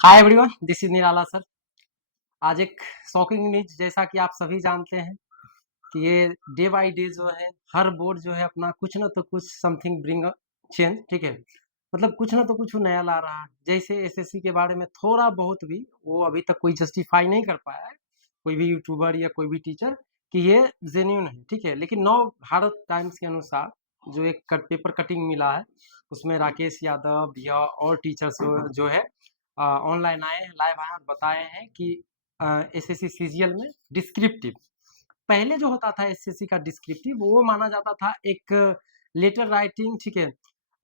Hi everyone, this is Nirala sir. आज एक shocking news, जैसा कि आप सभी जानते हैं कि ये डे बाय डे जो है हर बोर्ड जो है अपना कुछ ना तो कुछ समथिंग ब्रिंग चेंज, ठीक है। मतलब कुछ ना तो कुछ नया ला रहा है। जैसे एसएससी के बारे में थोड़ा बहुत भी वो अभी तक कोई जस्टिफाई नहीं कर पाया है, कोई भी यूट्यूबर या कोई भी टीचर, कि ये जेन्यून है, ठीक है। लेकिन नव भारत टाइम्स के अनुसार जो एक पेपर कटिंग मिला है, उसमें राकेश यादव या और टीचर्स जो है ऑनलाइन आए हैं, लाइव आए हैं और बताए हैं कि एसएससी सीजीएल में डिस्क्रिप्टिव, पहले जो होता था एसएससी का डिस्क्रिप्टिव, वो माना जाता था एक लेटर राइटिंग, ठीक है,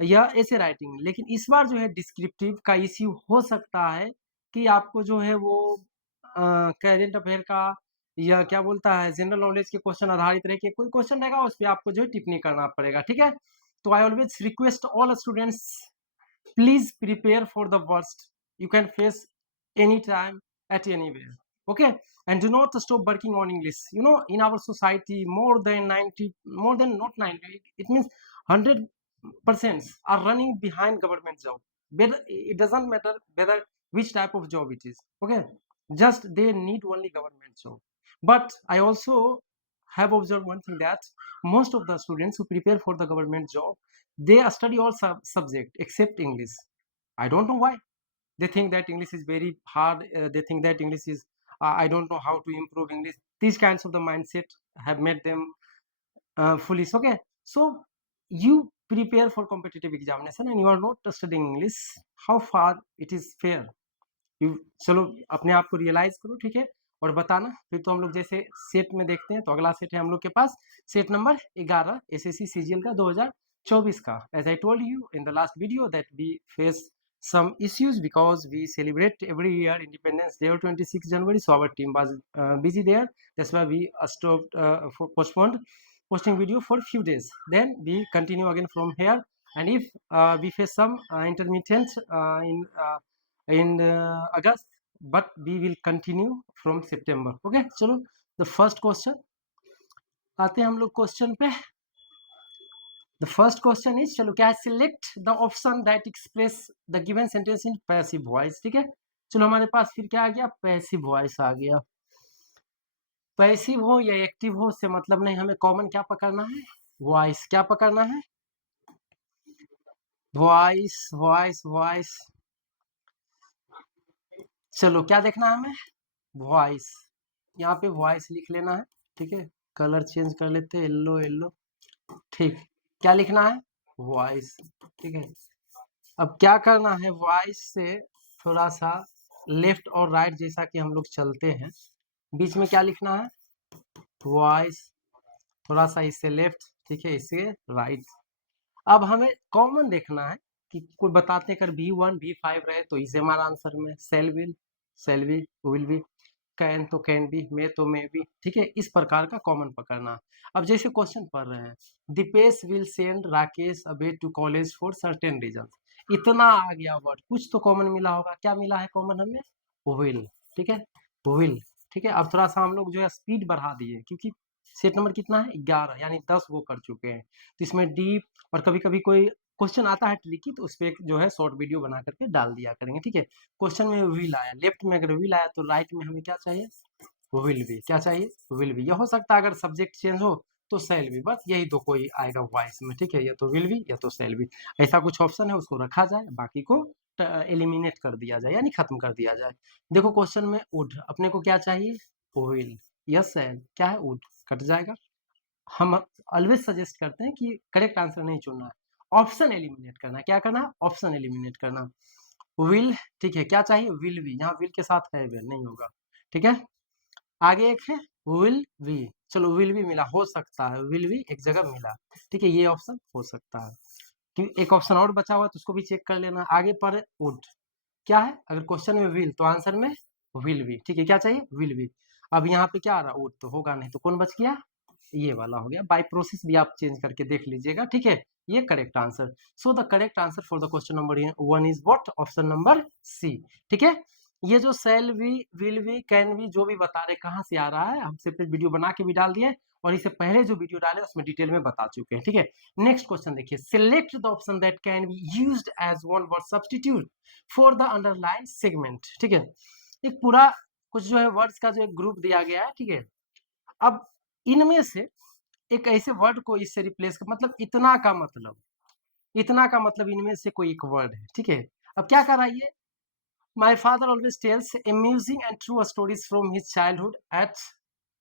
या ऐसे राइटिंग। लेकिन इस बार जो है डिस्क्रिप्टिव का इश्यू हो सकता है कि आपको जो है वो करेंट अफेयर का या क्या बोलता है जनरल नॉलेज के क्वेश्चन आधारित रह के कोई क्वेश्चन रहेगा, उस पर आपको जो है टिप्पणी करना पड़ेगा, ठीक है। तो I always request all students, please prepare for the worst you can face anytime at anywhere, okay. And do not stop working on English. You know, in our society more than 90, more than not 90, it means 100% are running behind government job. Whether it doesn't matter whether which type of job it is, okay, just they need only government job. But I also have observed one thing, that most of the students who prepare for the government job, they study all subject except English. I don't know why. They think that English is very hard. They think that English is, I don't know how to improve English. These kinds of the mindset have made them foolish, okay. So you prepare for competitive examination and you are not studying English. How far it is fair? you चलो अपने आप को realise करो, ठीक है, और बताना। फिर तो हम लोग जैसे सेट में देखते हैं, तो अगला सेट है हम लोग के पास सेट नंबर 11 एसएससी सीजीएल का 2024 का। As I told you in the last video that we face some issues because we celebrate every year Independence Day or 26 January, so our team was busy there. That's why we stopped postponed posting video for few days. Then we continue again from here, and if we face some intermittent in August, but we will continue from September. Okay, चलो the first question आते हैं हम लोग question पे। The first question is, चलो क्या है, select the option that express the given sentence in passive voice, ठीक है। चलो हमारे पास फिर क्या आ गया, पैसिव वॉइस आ गया। पैसिव हो या एक्टिव हो उससे मतलब नहीं, हमें कॉमन क्या पकड़ना है, वॉइस। क्या पकड़ना है, वॉइस वॉइस वॉइस। चलो क्या देखना है हमें, वॉइस। यहाँ पे वॉइस लिख लेना है, ठीक है। कलर चेंज कर लेते हैं, येलो येलो, ठीक। क्या लिखना है, वॉइस, ठीक है। अब क्या करना है, वॉइस से थोड़ा सा लेफ्ट और राइट जैसा कि हम लोग चलते हैं, बीच में क्या लिखना है, वॉइस, थोड़ा सा इससे लेफ्ट, ठीक है, इससे राइट। अब हमें कॉमन देखना है कि कोई बताते हैं अगर V1 V5 रहे तो इसे हमारा आंसर में सेल विल बी, कैन तो कैन बी, मे तो मे बी, ठीक है। इस प्रकार का कॉमन पकड़ना। अब जैसे क्वेश्चन पढ़ रहे हैं, Deepesh will send Rakesh away to college for certain reason, इतना आ गया वर्ड, कुछ तो कॉमन मिला होगा। क्या मिला है कॉमन हमें, विल, ठीक है, विल, ठीक है। अब थोड़ा सा हम लोग जो है स्पीड बढ़ा दिए, क्योंकि सेट नंबर कितना है, 11, यानी 10 वो कर चुके हैं। तो इसमें डीप, और कभी कभी कोई क्वेश्चन आता है ट्रिकी, तो उस पर जो है शॉर्ट वीडियो बना करके डाल दिया करेंगे, ठीक है। क्वेश्चन में विल आया, लेफ्ट में अगर विल आया तो राइट में हमें क्या चाहिए, विल बी। क्या चाहिए, विल बी। यह हो सकता है अगर सब्जेक्ट चेंज हो तो सेल बी, बस यही दो कोई आएगा वॉइस में, ठीक है, या तो विल बी या तो सेल बी। ऐसा कुछ ऑप्शन है, उसको रखा जाए, बाकी को एलिमिनेट कर दिया जाए, यानी खत्म कर दिया जाए। देखो क्वेश्चन में वुड, अपने को क्या चाहिए, विल, यस सेल, क्या है, वुड, कट जाएगा। हम ऑलवेज सजेस्ट करते हैं कि करेक्ट आंसर नहीं चुनना है, ऑप्शन एलिमिनेट करना है। क्या करना है, ऑप्शन एलिमिनेट करना। विल, ठीक है, क्या चाहिए, विल बी, यहाँ विल के साथ है विल नहीं होगा, ठीक है। आगे एक है विल बी, चलो विल बी मिला, हो सकता है विल बी एक जगह मिला, ठीक है, ये ऑप्शन हो सकता है। कि एक ऑप्शन और बचा हुआ है तो उसको भी चेक कर लेना। आगे पर वुड, क्या है, अगर क्वेश्चन में विल तो आंसर में विल बी, ठीक है। क्या चाहिए, विल बी। अब यहाँ पे क्या आ रहा, वुड तो होगा नहीं, तो कौन बच गया, ये वाला हो गया। बाय प्रोसेस भी आप चेंज करके देख लीजिएगा, ठीक है। ये correct answer. So the correct answer for the question number 1 is what, option number C, ठीक है। ये जो shall be, will be, can be जो भी बता रहे कहाँ से आ रहा है, हम सेपरेट वीडियो बना के भी डाल दिए और इससे पहले जो वीडियो डाले उसमें डिटेल में बता चुके हैं, ठीक है। नेक्स्ट क्वेश्चन देखिए, select the option that can be used as one word substitute for the underline segment, ठीक है। एक पूरा कुछ जो है वर्ड्स का जो एक ग्रुप दिया गया है, ठीक है। अब इनमें से एक ऐसे वर्ड को इससे रिप्लेस कर, मतलब इतना का मतलब इनमें से कोई एक वर्ड है, ठीक है। अब क्या कर रहा है ये, my father always tells amusing and true stories from his childhood at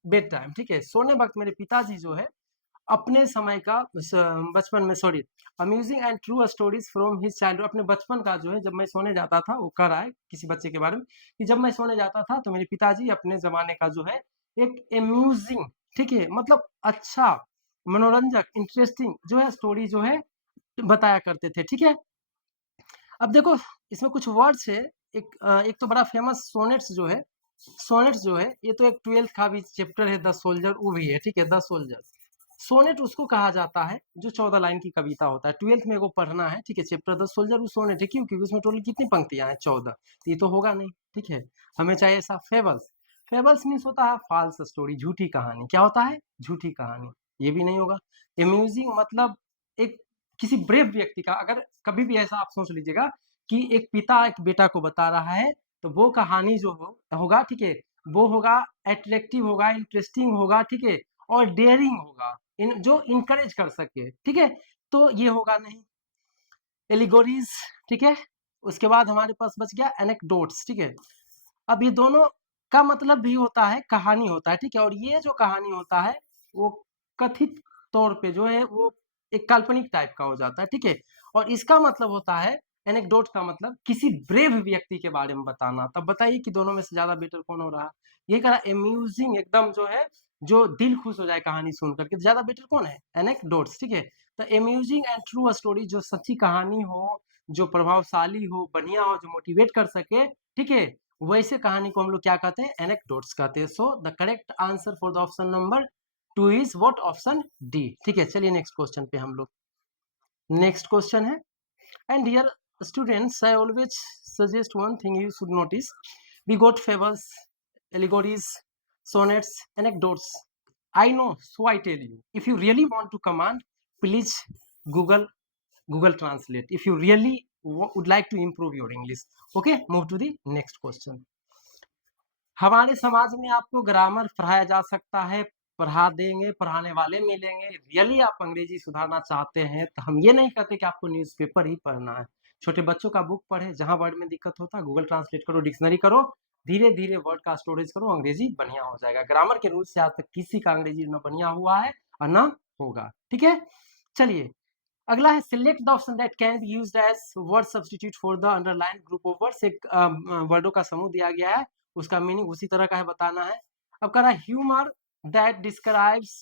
bed time, ठीक है। सोने वक्त मेरे पिताजी जो है अपने समय का बचपन में, sorry, amusing and true stories from his childhood, अपने बचपन का जो है जब मैं सोने जाता था, वो कर रहा है किसी बच्चे के बारे में कि जब मैं सोने जाता था तो मेरे पिताजी अपने जमाने का जो है एक अम्यूजिंग, ठीक है, मतलब अच्छा, मनोरंजक, इंटरेस्टिंग जो है स्टोरी जो है बताया करते थे, ठीक है। अब देखो इसमें कुछ वर्ड्स है, एक तो बड़ा फेमस सोनेट्स जो है ये तो एक 12th का भी चैप्टर है, द सोल्जर, वो भी है, ठीक है, द सोल्जर। सोनेट उसको कहा जाता है जो 14 लाइन की कविता होता है, 12th में वो पढ़ना है, ठीक है। चैप्टर द सोल्जर वो सोनेट है, क्यों, क्योंकि उसमें टोटल कितनी पंक्तियां हैं, 14, तो ये तो होगा नहीं, ठीक है। हमें चाहिए ऐसा फेबल्स। फेबल्स मीन्स होता है फॉल्स स्टोरी, झूठी कहानी, क्या होता है, झूठी कहानी, ये भी नहीं होगा। एम्यूजिंग मतलब एक किसी ब्रेव व्यक्ति का, अगर कभी भी ऐसा आप सोच लीजिएगा कि एक पिता एक बेटा को बता रहा है, तो वो कहानी जो होगा, ठीक है, वो होगा अट्रैक्टिव होगा, इंटरेस्टिंग होगा, ठीक है, और डेयरिंग होगा, जो इनकरेज कर सके, ठीक है। तो ये होगा नहीं। एलिगोरीज, ठीक है। उसके बाद हमारे पास बच गया एनेक्डोट्स, ठीक है। अब ये दोनों का मतलब भी होता है कहानी होता है, ठीक है, और ये जो कहानी होता है वो कथित तौर पे जो है वो एक काल्पनिक टाइप का हो जाता है, ठीक है। और इसका मतलब होता है, एनेक्डोट का मतलब किसी ब्रेव व्यक्ति के बारे में बताना। तब बताइए कि दोनों में से ज्यादा बेटर कौन हो रहा, ये कह रहा एम्यूजिंग, एकदम जो है जो दिल खुश हो जाए कहानी सुन करके, तो ज्यादा बेटर कौन है, एनेक्डोट्स, ठीक है। तो एम्यूजिंग एंड ट्रू स्टोरी, जो सच्ची कहानी हो, जो प्रभावशाली हो, बढ़िया हो, जो मोटिवेट कर सके, ठीक है, वैसे कहानी को हम लोग क्या कहते हैं, एनेक्डोट्स कहते हैं। So the correct answer for the option number 2 is what, option D, ठीक है। चलिए नेक्स्ट क्वेश्चन पे हम लोग, नेक्स्ट क्वेश्चन है, and dear students, I always suggest one thing you should notice, we got fables, allegories, sonnets, anecdotes. I know, so I tell you, if you really want to command, please google google translate, if you really would like to improve your English. Okay, move to the next question. हमारे समाज में आपको grammar पढ़ाया जा सकता है, पढ़ा देंगे, पढ़ाने वाले मिलेंगे। रियली आप अंग्रेजी सुधारना चाहते हैं तो हम ये नहीं कहते कि आपको न्यूज़पेपर ही पढ़ना है। छोटे बच्चों का बुक पढ़े, जहाँ वर्ड में दिक्कत होता है गूगल ट्रांसलेट करो, डिक्शनरी करो, धीरे धीरे वर्ड का स्टोरेज करो, अंग्रेजी बढ़िया हो जाएगा। ग्रामर के रूल से आज तक किसी का अंग्रेजी न बढ़िया हुआ है और न होगा, ठीक है। चलिए अगला है, select the option that can be used as word substitute for the underline group of words. एक वर्डों का समूह दिया गया है, उसका मीनिंग उसी तरह का है, बताना है। अब कह रहा है humour that describes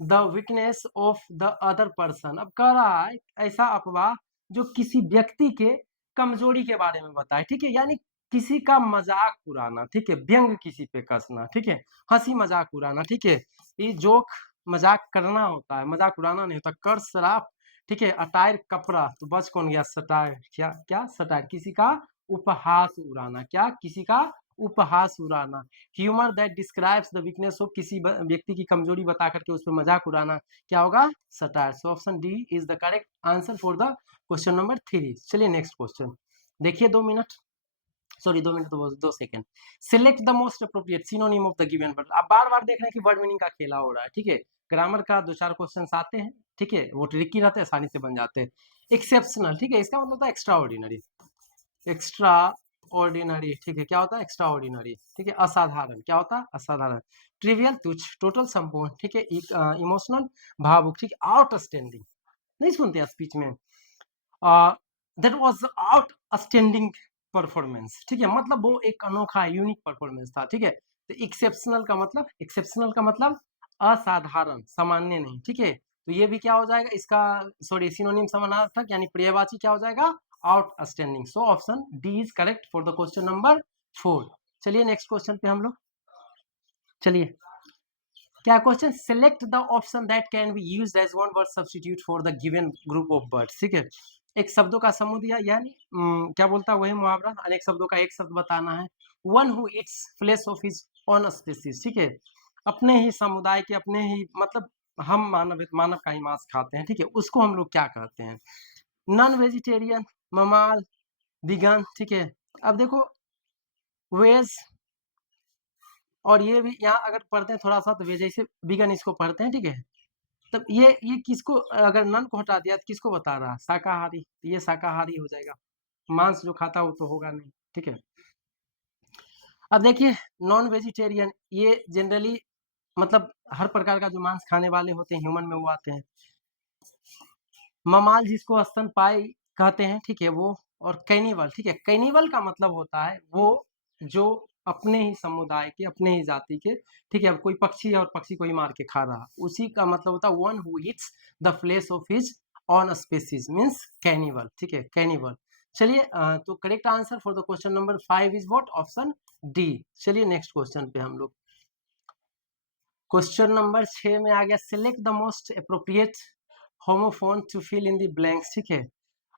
the weakness of the other person. अब कह रहा है ऐसा अफवाह जो किसी व्यक्ति के कमजोरी के बारे में बताए, ठीक है, यानी किसी का मजाक उड़ाना, ठीक है, व्यंग किसी पे कसना, ठीक है, हंसी मजाक उड़ाना, ठीक है। ये जोक मजाक करना होता है, मजाक उड़ाना नहीं होता। कर शराब, ठीक है, अटायर कपड़ा, तो बच कौन गया, सटायर, क्या क्या सटायर, किसी का उपहास उड़ाना, क्या किसी का उपहास उड़ाना। Humour that describes the weakness of, किसी व्यक्ति की कमजोरी बता करके उस पर मजाक उड़ाना, क्या होगा, satire. So option D is the correct answer for the question number 3। चलिए नेक्स्ट क्वेश्चन देखिए, 2 मिनट, सॉरी 2 मिनट तो 2 second. Select the most appropriate synonym of the given word. आप बार बार देख रहे हैं कि वर्ड मीनिंग का खेला हो रहा है, ठीक है। ग्रामर का 2-4 क्वेश्चन आते हैं, ठीक है, वो ट्रिकी रहते हैं, आसानी से बन जाते हैं। एक्सेप्शनल, ठीक है, इसका मतलब होता है एक्स्ट्रा ऑर्डिनरी, एक्स्ट्रा ऑर्डिनरी, ठीक है, क्या होता है, एक्स्ट्रा ऑर्डिनरी, ठीक है। असाधारण, क्या होता है, असाधारण। ट्रिवियल, तुच्छ। टोटल, संपूर्ण, ठीक है। इमोशनल, भावुक, ठीक है। आउटस्टैंडिंग, नहीं सुनते स्पीच में, दैट वाज आउटस्टैंडिंग परफॉर्मेंस, ठीक है, मतलब वो एक अनोखा यूनिक परफॉर्मेंस था, ठीक है। तो एक्सेप्शनल का मतलब असाधारण, सामान्य नहीं, ठीक है। तो ये भी क्या हो जाएगा इसका, सॉरी सिनोनिम समानार्थक यानी पर्यायवाची क्या हो जाएगा, outstanding. So option D is correct for the question number 4। चलिए नेक्स्ट क्वेश्चन पे हम लोग, चलिए क्या question, select the option that can be used as one word substitute for the given group of words, ठीक है। एक शब्दों का समूह दिया, यानी क्या बोलता है वही मुहावरा, अनेक शब्दों का एक शब्द बताना है। One who eats flesh of his own species, ठीक है, अपने ही समुदाय के, अपने ही मतलब हम मानव का ही मांस खाते हैं, ठीक है, उसको हम लोग क्या कहते हैं? नॉन वेजिटेरियन, ममाल, विगन, ठीक है। अब देखो वेज, और ये भी यहाँ अगर पढ़ते हैं थोड़ा सा तो वेज, जैसे विगन इसको पढ़ते हैं, ठीक है। तब ये किसको, अगर नन को हटा दिया तो किसको बता रहा है? शाकाहारी, तो ये शाकाहारी हो जाएगा, मांस जो खाता वो तो होगा नहीं, ठीक है। अब देखिए नॉन वेजिटेरियन, ये जनरली मतलब हर प्रकार का जो मांस खाने वाले होते हैं ह्यूमन में वो आते हैं। ममाल जिसको स्तनपायी कहते हैं, ठीक है, वो। और कैनिवल, ठीक है, कैनिवल का मतलब होता है वो जो अपने ही समुदाय के, अपने ही जाति के, ठीक है, अब कोई पक्षी है और पक्षी को ही मार के खा रहा, उसी का मतलब होता है one who eats the flesh of his own species means cannibal, ठीक है, कैनिवल। चलिए तो correct answer for the question number 5 is what? Option D. चलिए नेक्स्ट क्वेश्चन पे हम लोग, क्वेश्चन नंबर 6 में आ गया, select the most appropriate homophone to fill in the blanks, ठीक है।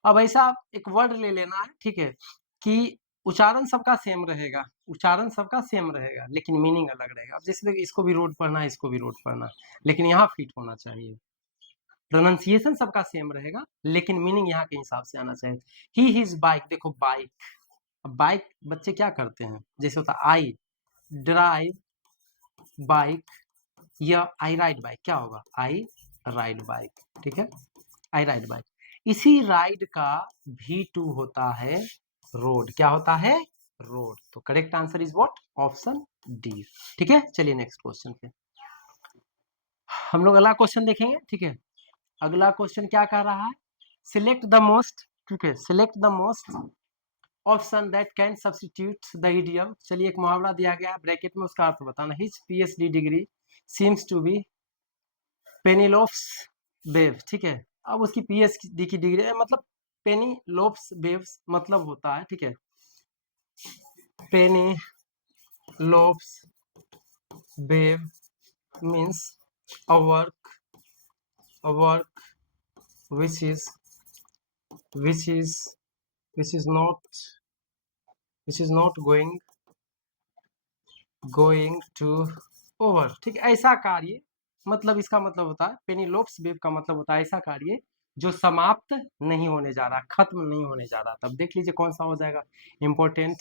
अब ऐसा एक वर्ड ले लेना है, ठीक है, कि उच्चारण सबका सेम रहेगा, उच्चारण सबका सेम रहेगा लेकिन मीनिंग अलग रहेगा। अब जैसे देखिए इसको भी रोड पढ़ना है, इसको भी रोड पढ़ना है, लेकिन यहाँ फिट होना चाहिए। प्रोनाउंसिएशन सबका सेम रहेगा लेकिन मीनिंग यहाँ के हिसाब से आना चाहिए। ही हिज बाइक, देखो बाइक, अब बाइक बच्चे क्या करते हैं, जैसे होता है आई ड्राइव बाइक या आई राइड बाइक, क्या होगा? आई राइड बाइक, ठीक है, आई राइड बाइक। इसी राइड का V2 होता है रोड, क्या होता है? रोड। तो correct answer is what? Option D, ठीक है। चलिए नेक्स्ट क्वेश्चन पे हम लोग अगला क्वेश्चन देखेंगे, ठीक है। अगला क्वेश्चन क्या कह रहा है? सिलेक्ट द मोस्ट, ठीक है, select the most option that can substitute the idiom. चलिए एक मुहावरा दिया गया है ब्रैकेट में, उसका अर्थ बताना। His PhD degree seems to be Penelope's web, ठीक है। अब उसकी PhD की डिग्री मतलब पेनिलोप्स वेव्स मतलब होता है, ठीक है, Penelope's web means a work which is which is which is not going to over, ठीक है, ऐसा कार्य, मतलब इसका मतलब होता है पेनिलोप्स वेव का मतलब होता है ऐसा कार्य जो समाप्त नहीं होने जा रहा, खत्म नहीं होने जा रहा। तब देख लीजिए कौन सा हो जाएगा? इंपॉर्टेंट,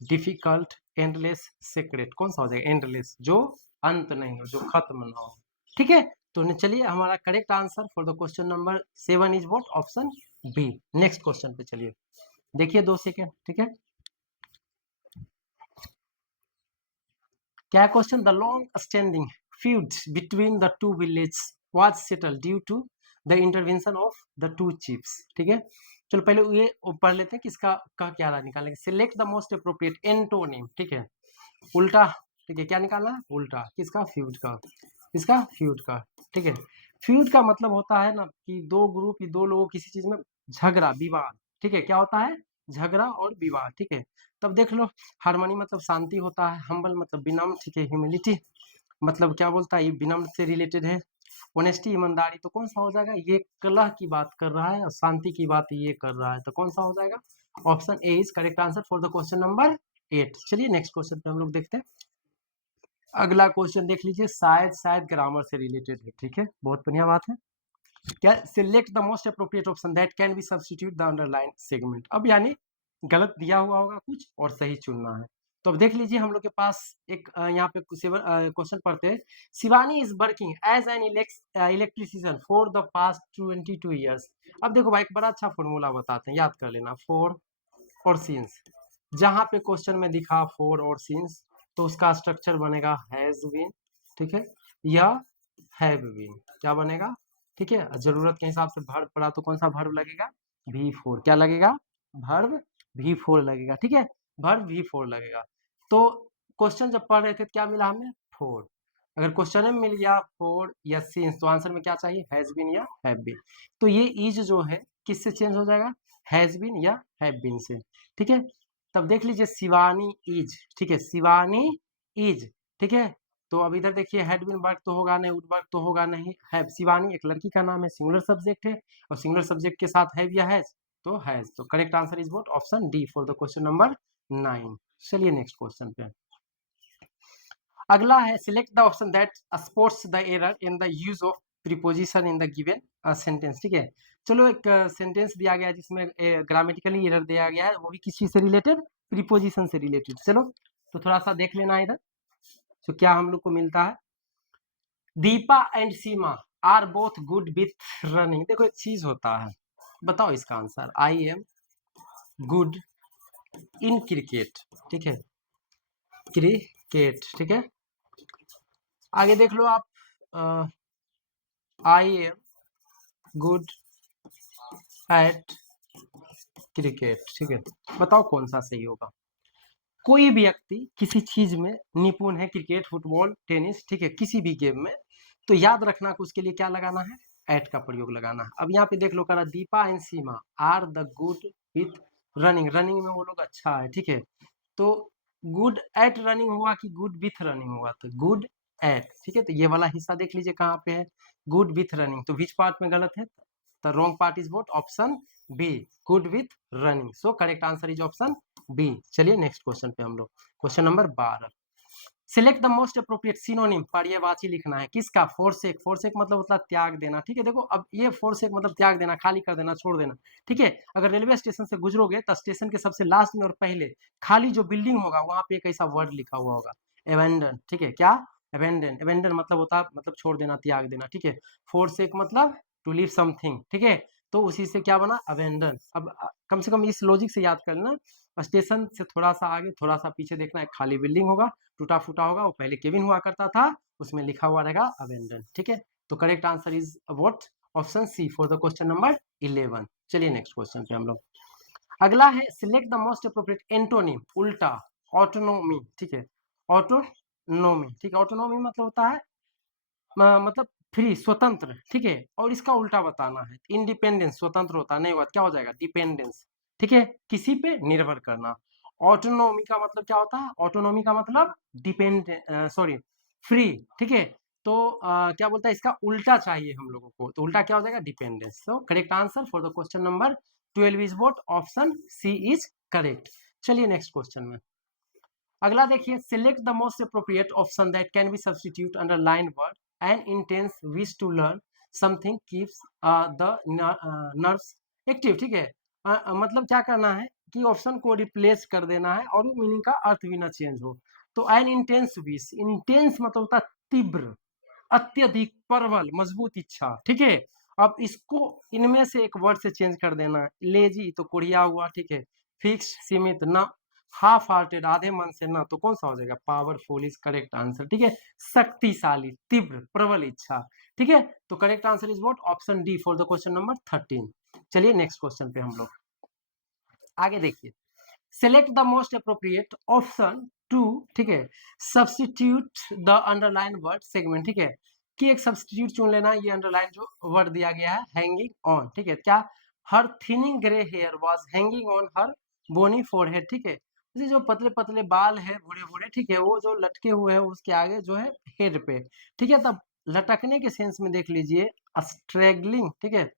डिफिकल्ट, एंडलेस, सेक्रेट, कौन सा हो जाएगा? एंडलेस, जो अंत नहीं हो, जो खत्म ना हो, ठीक है। तो चलिए हमारा correct answer for the question number 7 is what? Option B. Next question पे चलिए, देखिए 2 सेकेंड, ठीक है। क्या question? The long standing feud between the two villages was settled due to the intervention of the two chiefs, ठीक है। चलो पहले ये पढ़ लेते हैं कि इसका का क्या रहा निकालेंगे। Select the most appropriate antonym, ठीक है, उल्टा, ठीक है, क्या निकालना है? उल्टा किसका? फ्यूड का, इसका फ्यूड का, ठीक है। फ्यूड का मतलब होता है ना कि दो ग्रुप, दो लोग किसी चीज में झगड़ा, विवाद, ठीक है, क्या होता है? झगड़ा और विवाद, ठीक है। तब देख लो, हार्मनी मतलब शांति होता है, हम्बल मतलब विनम्र, ठीक है, ह्यूमिलिटी मतलब क्या बोलता है? ये विनम्र से रिलेटेड है। ऑनेस्टी ईमानदारी, तो कौन सा हो जाएगा? ये कलह की बात कर रहा है और शांति की बात ये कर रहा है, तो कौन सा हो जाएगा? Option A is correct answer for the question number 8। चलिए नेक्स्ट क्वेश्चन पे हम लोग देखते हैं। अगला क्वेश्चन देख लीजिए, शायद शायद ग्रामर से रिलेटेड है, ठीक है, बहुत बढ़िया बात है। क्या? Select the most appropriate option that can be substitute the underline segment. अब यानी गलत दिया हुआ होगा कुछ और सही चुनना है। तो अब देख लीजिए हम लोग के पास एक यहाँ पे क्वेश्चन पढ़ते हैं। Shivani is working as an electrician for the past 22 years. अब देखो भाई एक बड़ा अच्छा फॉर्मूला बताते हैं, याद कर लेना। फॉर और सिंस, जहाँ पे क्वेश्चन में दिखा फॉर और सिंस तो उसका स्ट्रक्चर बनेगा हैज बीन, ठीक है, या हैव बीन, क्या बनेगा? ठीक है, जरूरत के हिसाब से वर्ब पड़ा तो कौन सा वर्ब लगेगा? V4, क्या लगेगा? वर्ब V4 लगेगा, ठीक है, वर्ब V4 लगेगा। तो क्वेश्चन जब पढ़ रहे थे तो क्या मिला हमें? फोर। अगर क्वेश्चन में मिल गया फोर या सिंस तो आंसर में क्या चाहिए? हैज बीन या हैव बीन। तो ये इज जो है किससे चेंज हो जाएगा? हैज बीन या हैव बीन से, ठीक है। तब देख लीजिए शिवानी इज, ठीक है, शिवानी इज, ठीक है। तो अब इधर देखिए हैड बीन वर्क तो होगा नहीं, वुड वर्क तो होगा नहीं, है शिवानी एक लड़की का नाम है, सिंगुलर सब्जेक्ट है और सिंगुलर सब्जेक्ट के साथ हैव या हैज तो हैज, तो correct answer is what, option D for the question number 9। चलिए नेक्स्ट क्वेश्चन पे। अगला है select the option that spots the error in the use of preposition in the given sentence. ठीक है, चलो एक सेंटेंस दिया गया है जिसमें ग्रामेटिकली एरर दिया गया है, वो भी किस चीज से रिलेटेड, प्रीपोजिशन से रिलेटेड। चलो तो थोड़ा सा देख लेना इधर, तो क्या हम लोग को मिलता है। Deepa and Seema are both good with running. देखो एक चीज होता है, बताओ इसका answer. I am good in cricket, ठीक है, क्रिकेट, ठीक है। आगे देख लो आप, I am good at cricket, ठीक है। बताओ कौन सा सही होगा। कोई भी व्यक्ति किसी चीज में निपुण है, क्रिकेट, फुटबॉल, टेनिस, ठीक है, किसी भी गेम में, तो याद रखना कि उसके लिए क्या लगाना है, एट का प्रयोग लगाना है। अब यहाँ पे देख लो करा, Deepa and Seema are the good with running, running में वो लोग अच्छा है, ठीक है। तो गुड एट रनिंग हुआ कि गुड विथ रनिंग हुआ, तो गुड एट, ठीक है। तो ये वाला हिस्सा देख लीजिए कहाँ पे है, गुड विथ रनिंग, तो विच पार्ट में गलत है, तो wrong part is what, option B, good with running. So correct answer is option B. चलिए नेक्स्ट क्वेश्चन पे हम लोग, question number 12। Select the most appropriate synonym, पर्यायवाची लिखना है किसका, फोरसेक, फोरसेक मतलब होता है त्याग देना, ठीक है। देखो अब ये फोरसेक मतलब त्याग देना, खाली कर देना, छोड़ देना, ठीक है। अगर रेलवे स्टेशन से गुजरोगे तो स्टेशन के सबसे लास्ट में और पहले खाली जो बिल्डिंग होगा वहां पे एक ऐसा वर्ड लिखा हुआ होगा, एबेंडन, ठीक है। क्या, एबेंडन, एबेंडन मतलब होता है, मतलब छोड़ देना, त्याग देना, ठीक है। फोरसेक मतलब टू लीव समथिंग, ठीक है। तो उसी से क्या बना, अबेंडन। अब कम से कम इस लॉजिक से याद कर लेना, स्टेशन से थोड़ा सा आगे, थोड़ा सा पीछे देखना, एक खाली बिल्डिंग होगा, टूटा फूटा होगा, वो पहले केबिन हुआ करता था, उसमें लिखा हुआ रहेगा अबेंडन, ठीक है। तो correct answer is what, option C for the question number 11। चलिए नेक्स्ट क्वेश्चन पे हम लोग। अगला है select the most appropriate antonym, उल्टा, ऑटोनोमी, ठीक है, ऑटोनोमी, ठीक है। ऑटोनोमी मतलब होता है मतलब फ्री, स्वतंत्र, ठीक है। और इसका उल्टा बताना है, इंडिपेंडेंस, स्वतंत्र होता नहीं हुआ, क्या हो जाएगा, डिपेंडेंस, ठीक है, किसी पे निर्भर करना। ऑटोनोमी का मतलब क्या होता है, ऑटोनोमी का मतलब डिपेंड, सॉरी, फ्री, ठीक है। तो क्या बोलता है, इसका उल्टा चाहिए हम लोगों को, तो उल्टा क्या हो जाएगा, dependence. So correct answer for the question number 12 is what, option C is correct. चलिए नेक्स्ट क्वेश्चन में। अगला देखिए, select the most appropriate option that can be substitute underline word and intense wish to learn something keeps the nerves active, ठीक है। मतलब क्या करना है कि ऑप्शन को रिप्लेस कर देना है और मीनिंग का अर्थ भी ना चेंज हो। तो एन इंटेंस विश, इंटेंस मतलब होता है तीव्र, अत्यधिक, प्रबल, मजबूत इच्छा, ठीक है। अब इसको इनमें से एक वर्ड से चेंज कर देना, लेजी तो कुड़िया हुआ, ठीक है। फिक्स, सीमित, ना, हाफ हार्टेड, आधे मन से ना, तो कौन सा हो जाएगा, पावरफुल इज करेक्ट आंसर, ठीक है। शक्तिशाली, तीव्र, प्रबल इच्छा, ठीक है। तो correct answer is what, option D for the question number 13। चलिए नेक्स्ट क्वेश्चन पे हम लोग आगे देखिए। Select the most appropriate option to, ठीक है, substitute the underline word segment, ठीक है। कि एक सब्सटीट्यूट चुन लेना, ये अंडरलाइन जो वर्ड दिया गया है, हैंगिंग ऑन, ठीक है। क्या, her thinning grey hair was hanging on her bony forehead, ठीक है। जैसे जो पतले पतले बाल है, बूढ़े बूढ़े, ठीक है, वो जो लटके हुए हैं उसके आगे जो है हेड पे, ठीक है। तब लटकने के सेंस में देख लीजिए, स्ट्रेगलिंग, ठीक है।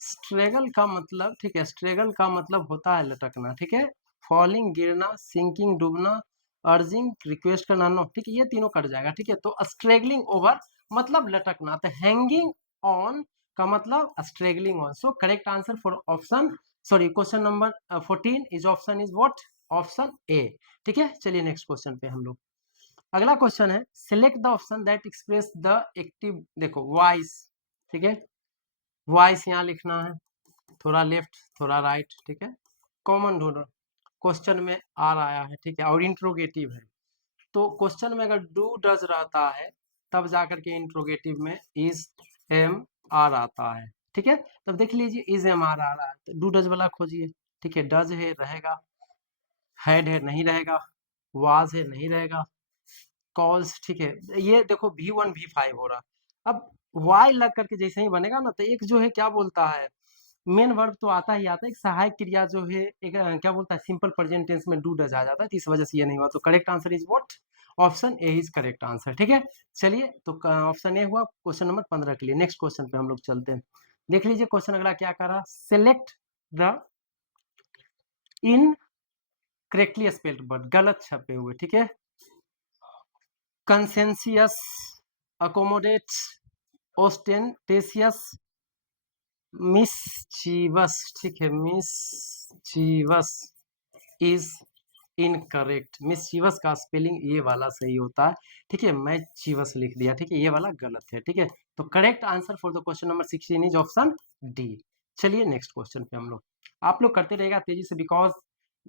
स्ट्रेगल का मतलब, ठीक है, स्ट्रेगल का मतलब होता है लटकना, ठीक है। फॉलिंग, गिरना, सिंकिंग, डूबना, अर्जिंग, रिक्वेस्ट करना, नो, ठीक है, ये तीनों कट जाएगा, ठीक है। तो स्ट्रेगलिंग ओवर मतलब लटकना, तो हैंगिंग ऑन का मतलब straggling on. So correct answer for option, sorry, question number 14 is option is what, option A, ठीक है। चलिए नेक्स्ट क्वेश्चन पे हम लोग। अगला क्वेश्चन है, select the option that express the active, देखो वॉइस, ठीक है, वॉइस यहाँ लिखना है, थोड़ा लेफ्ट थोड़ा राइट, ठीक है। कॉमन ढूंढो, क्वेश्चन में आर आया है, ठीक है, और इंट्रोगेटिव है। तो क्वेश्चन में अगर डू डज रहता है तब जाकर के इंट्रोगेटिव में इज एम आर आता है, ठीक है। तब देख लीजिए इज एम आर आ रहा है, तो डू डज वाला खोजिए, ठीक है। डज है रहेगा, हैड है नहीं रहेगा, वाज है नहीं रहेगा, कॉल्स, ठीक है। ये देखो V1 V5 हो रहा। अब वाई लग करके जैसे ही बनेगा ना, तो एक जो है क्या बोलता है, मेन वर्ब तो आता ही आता है, एक सहायक क्रिया जो है एक क्या बोलता है, सिंपल प्रेजेंट टेंस में डू डज आ जाता है, तो इस वजह से ये नहीं हुआ। तो correct answer is what, option A is correct answer, ठीक है। चलिए तो ऑप्शन ए हुआ क्वेश्चन नंबर 15 के लिए। नेक्स्ट क्वेश्चन पे हम लोग चलते हैं। देख लीजिए क्वेश्चन अगला क्या कर रहा, select the in correctly spelled word, गलत छपे हुए, ठीक है। कंसेंसियस, अकोमोडेट, ओस्टेंटेशियस, मिसचीवस, ठीक है, मिसचीवस इज इनकरेक्ट। मिसचीवस का स्पेलिंग ये वाला सही होता है, ठीक है, मैं चीवस लिख दिया, ठीक है, ये वाला गलत है, ठीक है। तो correct answer for the question number 16 is option D. चलिए नेक्स्ट क्वेश्चन पे हम लोग, आप लोग करते रहेगा तेजी से, बिकॉज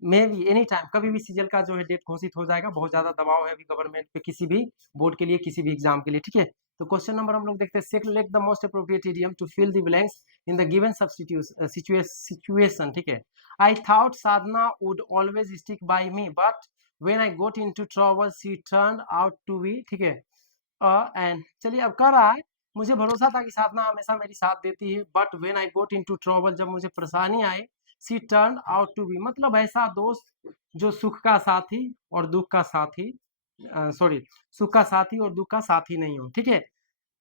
मे भी एनी टाइम कभी भी सीजल का जो है डेट घोषित हो जाएगा, बहुत ज्यादा दबाव है अभी गवर्नमेंट पे किसी भी बोर्ड के लिए, किसी भी एग्जाम के लिए, ठीक है। तो क्वेश्चन नंबर हम लोग देखते हैं, select the most appropriate idiom to fill the blanks in the given situation, ठीक है। I thought Sadhna would always stick by me, but when I got into trouble, she turned out to be, ठीक है। And चलिए अब कह रहा है, मुझे भरोसा था कि साधना हमेशा मेरी साथ देती है, but when I got into trouble, जब मुझे परेशानी आए, she turn out to be, मतलब ऐसा दोस्त जो सुख का साथी और दुख का साथी, सॉरी, सुख का साथी और दुख का साथी नहीं हो, ठीक है।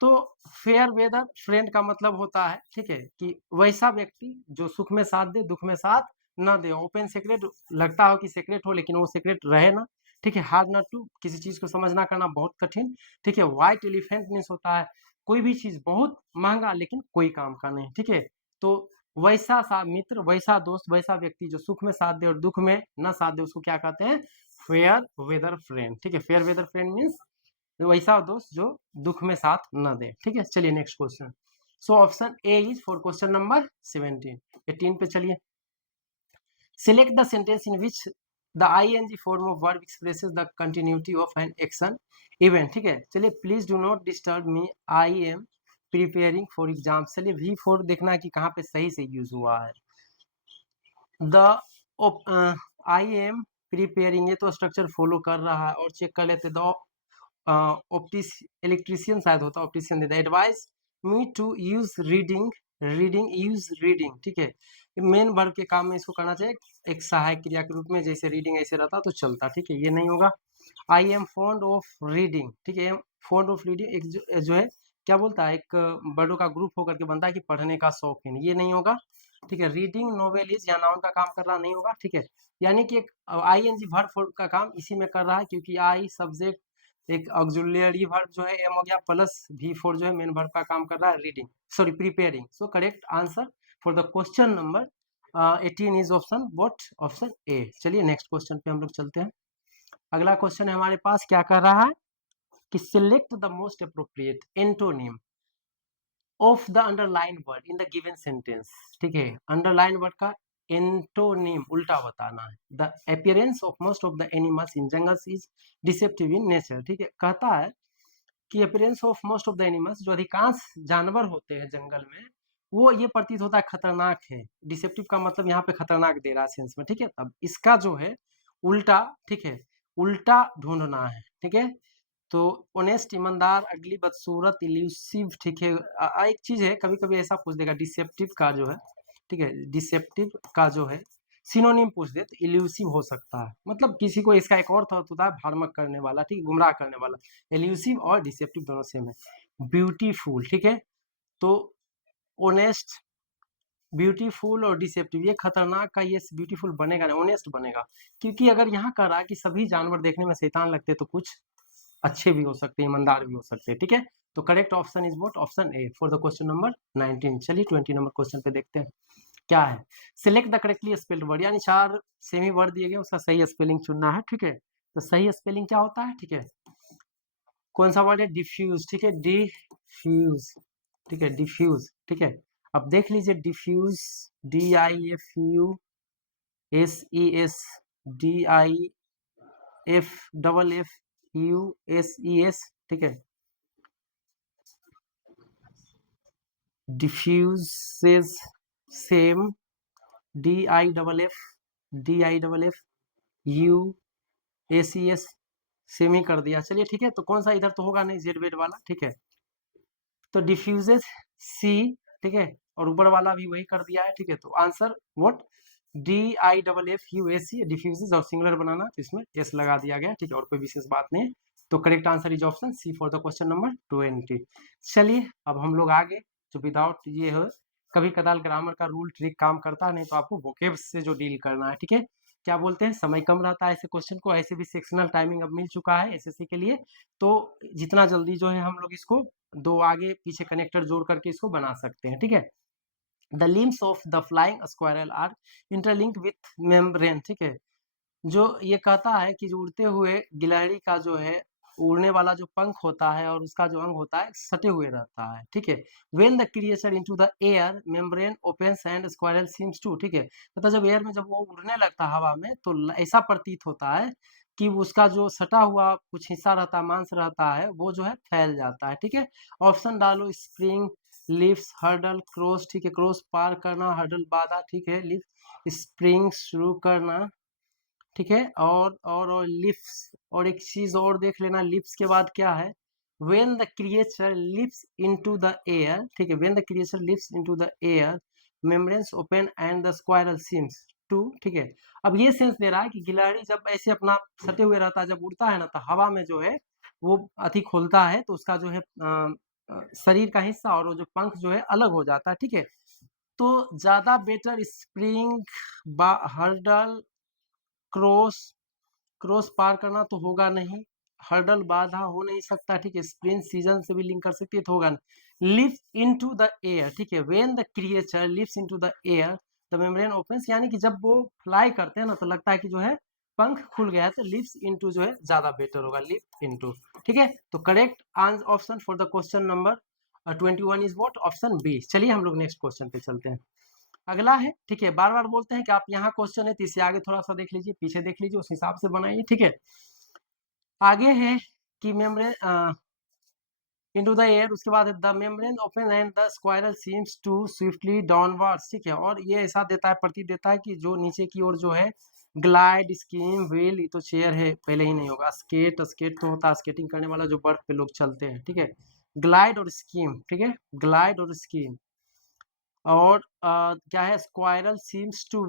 तो फेयर वेदर फ्रेंड का मतलब होता है, ठीक है, कि वैसा व्यक्ति जो सुख में साथ दे, दुख में साथ न दे। ओपन सीक्रेट लगता हो कि सीक्रेट हो, लेकिन वो सीक्रेट रहे ना, ठीक है। हार्ड नॉट टू, किसी चीज को समझना करना बहुत कठिन, ठीक है। व्हाइट एलिफेंट मीन्स होता है कोई भी चीज बहुत महंगा लेकिन कोई काम का नहीं, ठीक है। तो वैसा सा मित्र, वैसा दोस्त, वैसा व्यक्ति जो सुख में साथ दे और दुख में न साथ दे, उसको क्या कहते हैं, फेयर वेदर फ्रेंड, ठीक है। फेयर वेदर फ्रेंड मीन्स वैसा दोस्त जो दुख में साथ न दे, ठीक है। चलिए next question, so option A is for question number 17। 18 पे चलिए, select the sentence in which the ing form of verb expresses the continuity of an action event, ठीक है। चलिए, please do not disturb me, I am preparing for exam. चलिए V4 देखना है कि कहाँ पे सही से यूज हुआ है। द आई एम प्रिपेयरिंग, ये तो स्ट्रक्चर फॉलो कर रहा है, और चेक कर लेते, द इलेक्ट्रिशियन शायद होता है, ऑप्टिशियन देता है, advise me to use reading, reading use reading, ठीक है। मेन वर्ब के काम में इसको करना चाहिए एक सहायक क्रिया के रूप में, जैसे रीडिंग ऐसे रहता तो चलता, ठीक है, ये नहीं होगा। I am fond of reading, ठीक है, फॉन्ड ऑफ रीडिंग एक जो है क्या बोलता है, एक वर्डों का ग्रुप होकर के बनता है कि पढ़ने का शौकीन, ये नहीं होगा, ठीक है। रीडिंग नोवेल इज, या नाउन का काम कर रहा नहीं होगा, ठीक है। यानी कि एक आई एन जी वर्ब का काम इसी में कर रहा है, क्योंकि आई सब्जेक्ट, एक ऑक्सिलरी वर्ब जो है एम हो गया, प्लस V4 जो है मेन वर्ब का काम कर रहा है, reading, sorry, preparing. So correct answer for the question number 18 is option what, option ए। चलिए नेक्स्ट क्वेश्चन पे हम लोग चलते हैं। अगला क्वेश्चन है हमारे पास, क्या कर रहा है कि select the most appropriate antonym of the underline word in the given sentence, ठीक है। अंडरलाइन वर्ड का एंटोनिम उल्टा बताना है। The appearance of most of the animals in jungles is deceptive in nature, ठीक है। कहता है कि appearance of most of the animals, जो अधिकांश जानवर होते हैं जंगल में, वो ये प्रतीत होता है खतरनाक है। डिसेप्टिव का मतलब यहाँ पे खतरनाक दे रहा है सेंस में, ठीक है। अब इसका जो है उल्टा, ठीक है, उल्टा ढूंढना है, ठीक है। तो ऑनेस्ट, ईमानदार, अगली, बदसूरत, इल्यूसिव, ठीक है। एक चीज है, कभी कभी ऐसा पूछ देगा डिसेप्टिव का जो है, ठीक है, डिसेप्टिव का जो है सिनोनिम पूछ दे तो इल्यूसिव हो सकता है, मतलब किसी को इसका एक और अर्थ होता है भ्रामक करने वाला, ठीक है, गुमराह करने वाला। इल्यूसिव और डिसेप्टिव दोनों सेम है। ब्यूटीफुल, ठीक है, तो ऑनेस्ट, ब्यूटीफुल और डिसेप्टिव, ये खतरनाक का ये ब्यूटीफुल बनेगा नहीं, ऑनेस्ट बनेगा, क्योंकि अगर यहाँ कह रहा है कि सभी जानवर देखने में शैतान लगते तो कुछ अच्छे भी हो सकते हैं, ईमानदार भी हो सकते हैं, ठीक है। तो correct option is what, option A for the question number 19। चलिए 20 नंबर क्वेश्चन पे देखते हैं क्या है। Select the correctly spelled word, यानी 4 सेमी वर्ड दिए गए, उसका सही स्पेलिंग चुनना है, ठीक है। तो सही स्पेलिंग क्या होता है, ठीक है, कौन सा वर्ड है, डिफ्यूज, ठीक है, डिफ्यूज, ठीक है, डिफ्यूज, ठीक है। अब देख लीजिए, डिफ्यूज, DIFUSES, DIFFUSES, ठीक है, डिफ्यूजेस, सेम, DIFFUSES, सेम ही कर दिया। चलिए ठीक है, तो कौन सा इधर तो होगा नहीं, जेड वेड वाला, ठीक है। तो डिफ्यूजेस सी, ठीक है, और ऊपर वाला भी वही कर दिया है, ठीक है। तो आंसर व्हाट, DIFFUSE, डिफ्यूजेस, और सिंगुलर बनाना तो इसमें एस लगा दिया गया, ठीक है, और कोई विशेष बात नहीं। तो correct answer is option C for the question number 20। चलिए अब हम लोग आगे, जो विदाउट ये हो, कभी कदाल ग्रामर का रूल ट्रिक काम करता है, नहीं तो आपको वोकेब्स से जो डील करना है, ठीक है। क्या बोलते हैं, समय कम रहता है ऐसे क्वेश्चन को। ऐसे भी सेक्शनल टाइमिंग अब मिल चुका है एसएससी के लिए, तो जितना जल्दी जो है हम लोग इसको दो आगे पीछे कनेक्टर जोड़ करके इसको बना सकते हैं, ठीक है। The limbs of the flying squirrel are interlink with membrane, ठीक है। जो ये कहता है कि जो उड़ते हुए गिलहरी का जो है उड़ने वाला जो पंख होता है और उसका जो अंग होता है सटे हुए रहता है, ठीक है। When the creature into the air membrane opens and squirrel seems to, ठीक है। मतलब जब एयर में जब वो उड़ने लगता है हवा में तो ऐसा प्रतीत होता है कि उसका जो सटा हुआ कुछ हिस्सा रहता है, मांस रहता है, वो जो है फैल जाता है, ठीक है। ऑप्शन डालो, स्प्रिंग, लिफ्ट, हर्डल, क्रॉस, ठीक है। क्रॉस पार करना, हर्डल बाधा, ठीक है। लिफ्ट, स्प्रिंग शुरू करना, ठीक है। और लिप्स, और एक चीज और देख लेना, लिप्स के बाद क्या है, when the creature leaps into the air, ठीक है। When the creature leaps into the air membranes open and the squirrel seems to, ठीक है। अब ये सेंस दे रहा है कि गिलहरी जब ऐसे अपना सटे हुए रहता है, जब उड़ता है ना, तो हवा में जो है वो अति खोलता है, तो उसका जो है शरीर का हिस्सा और वो जो पंख जो है अलग हो जाता है, ठीक है। तो ज्यादा better spring, hurdle, cross, cross पार करना तो होगा नहीं, हर्डल बाधा हो नहीं सकता, ठीक है। स्प्रिंट सीजन से भी लिंक कर सकती है तो होगा नहीं। लिफ्ट इनटू द एयर, ठीक है। When the creature lifts into the air the membrane opens, यानी कि जब वो फ्लाई करते हैं ना तो लगता है कि जो है पंख खुल गया है, तो लिफ्ट इनटू जो है ज्यादा बेटर होगा, लिफ्ट इनटू, ठीक है। तो correct answer option for the question number 21 is what, option B. चलिए हम लोग नेक्स्ट क्वेश्चन पे चलते हैं। अगला है, ठीक है। बार बार बोलते हैं कि आप यहाँ क्वेश्चन है तो इससे आगे थोड़ा सा देख लीजिए, पीछे देख लीजिए, उस हिसाब से बनाइए, ठीक है। आगे है कि मेम्ब्रेन इनटू द एयर, उसके बाद the membrane open and the squirrel seems to swiftly downwards, ठीक है। और ये ऐसा देता है, प्रतीत देता है कि जो नीचे की ओर जो है ग्लाइड, स्कीम, व्हील, ये तो चेयर है पहले ही नहीं होगा, स्केट, स्केट तो होता है स्केटिंग करने वाला जो बर्फ पे लोग चलते हैं, ठीक है। ग्लाइड और स्कीम, ठीक है, ग्लाइड और स्कीम। और क्या है, squirrel seems to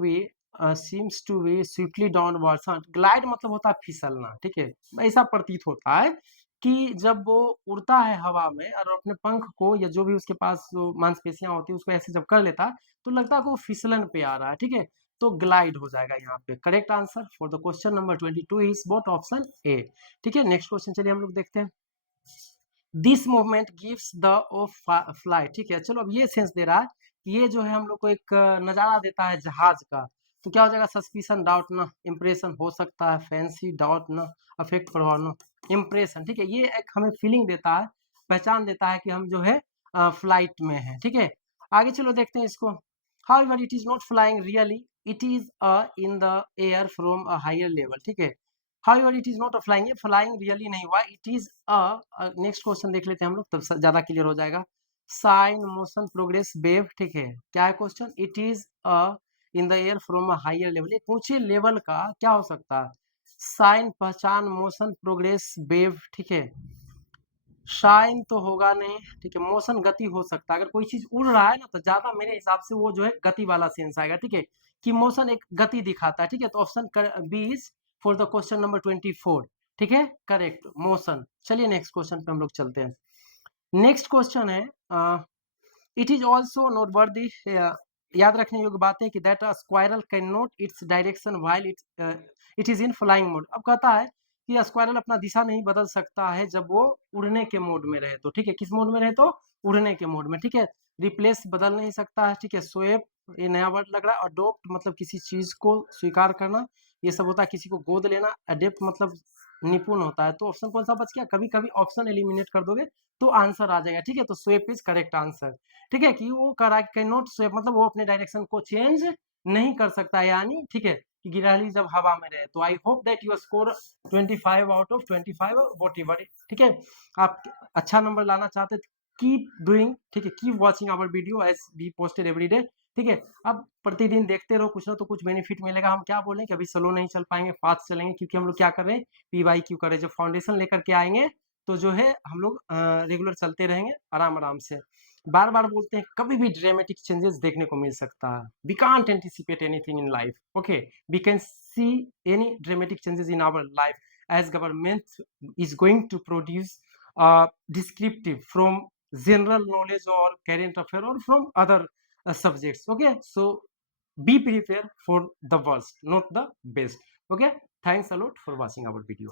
be swiftly downwards. हाँ, ग्लाइड मतलब होता है फिसलना, ठीक है। ऐसा प्रतीत होता है कि जब वो उड़ता है हवा में और अपने पंख को या जो भी उसके पास जो मांसपेशियां होती है उसको ऐसे जब कर लेता है तो लगता है कि वो फिसलन पे आ रहा है, ठीक है। तो ग्लाइड हो जाएगा यहाँ पे। Correct answer for the question number 22 is boat option A, ठीक है। नेक्स्ट क्वेश्चन चलिए हम लोग देखते हैं। This movement gives the of flight, ठीक है। चलो अब ये सेंस दे रहा है कि ये जो है हम लोग को एक नजारा देता है जहाज का, तो क्या हो जाएगा, सस्पिशन, डाउट ना, इंप्रेशन हो सकता है, फैंसी, डाउट ना, अफेक्ट, प्रभाव ना, इंप्रेशन, ठीक है। ये एक हमें फीलिंग देता है, पहचान देता है कि हम जो है फ्लाइट में है, ठीक है। आगे चलो देखते हैं इसको। However it is not flying really, it is in the air from a higher level, ठीक है। However, it is not a flying, ये flying really नहीं हुआ, it is a next question देख लेते हैं हम लोग, तब ज्यादा क्लियर हो जाएगा। साइन, मोशन, प्रोग्रेस, वेव, ठीक है। क्या है question, it is in the air from a higher level, एक ऊंचे लेवल का क्या हो सकता है, साइन, पहचान, मोशन, प्रोग्रेस, वेव, ठीक है। शाइन तो होगा नहीं, ठीक है। मोशन, गति हो सकता है, अगर कोई चीज उड़ रहा है ना तो ज्यादा मेरे हिसाब से वो जो है गति वाला सेंस आएगा, ठीक है, कि मोशन एक गति दिखाता है, ठीक है। तो option B is for the question number 24, ठीक है, करेक्ट, मोशन। चलिए नेक्स्ट क्वेश्चन पे हम लोग चलते हैं। नेक्स्ट क्वेश्चन है, it is also noteworthy, याद रखने योग्य बात है कि that a squirrel can not its direction while it is in flying mode. अब कहता है कि स्क्वायरल अपना दिशा नहीं बदल सकता है जब वो उड़ने के मोड में रहे तो, ठीक है। किस मोड में रहे तो, उड़ने के मोड में, ठीक है। रिप्लेस बदल नहीं सकता है, ठीक है। स्वेप, ये नया वर्ड लग रहा है। अडोप्ट मतलब किसी चीज को स्वीकार करना, ये सब होता है, किसी को गोद लेना। अडेप्ट मतलब निपुण होता है। तो ऑप्शन कौन सा बच गया, कभी कभी ऑप्शन एलिमिनेट कर दोगे तो आंसर आ जाएगा, ठीक है। तो स्वेप इज करेक्ट आंसर, ठीक है। कि वो कह रहा है कैन नॉट स्वेप मतलब वो अपने डायरेक्शन को चेंज नहीं कर सकता, यानी ठीक है कि गिलहरी जब हवा में रहे। तो I hope that you score 25 out of 25 what ever, ठीक है। आप अच्छा नंबर लाना चाहते कीप डूइंग, ठीक है, keep watching our video as be posted every day, ठीक है। अब प्रतिदिन देखते रहो, कुछ ना तो कुछ बेनिफिट मिलेगा। हम क्या बोलें कि अभी स्लो नहीं चल पाएंगे, फास्ट चलेंगे, क्योंकि हम लोग क्या कर रहे हैं, PYQ कर रहे हैं। जब फाउंडेशन लेकर के आएंगे तो जो है हम लोग रेगुलर चलते रहेंगे आराम आराम से। बार बार बोलते हैं कभी भी ड्रामेटिक चेंजेस देखने को मिल सकता है, we can't anticipate anything in life, okay, we can see any dramatic changes in our life as government is going to produce descriptive from general knowledge or current affair or from other subjects, okay. So be prepared for the worst, not the best. Okay, thanks a lot for watching our video.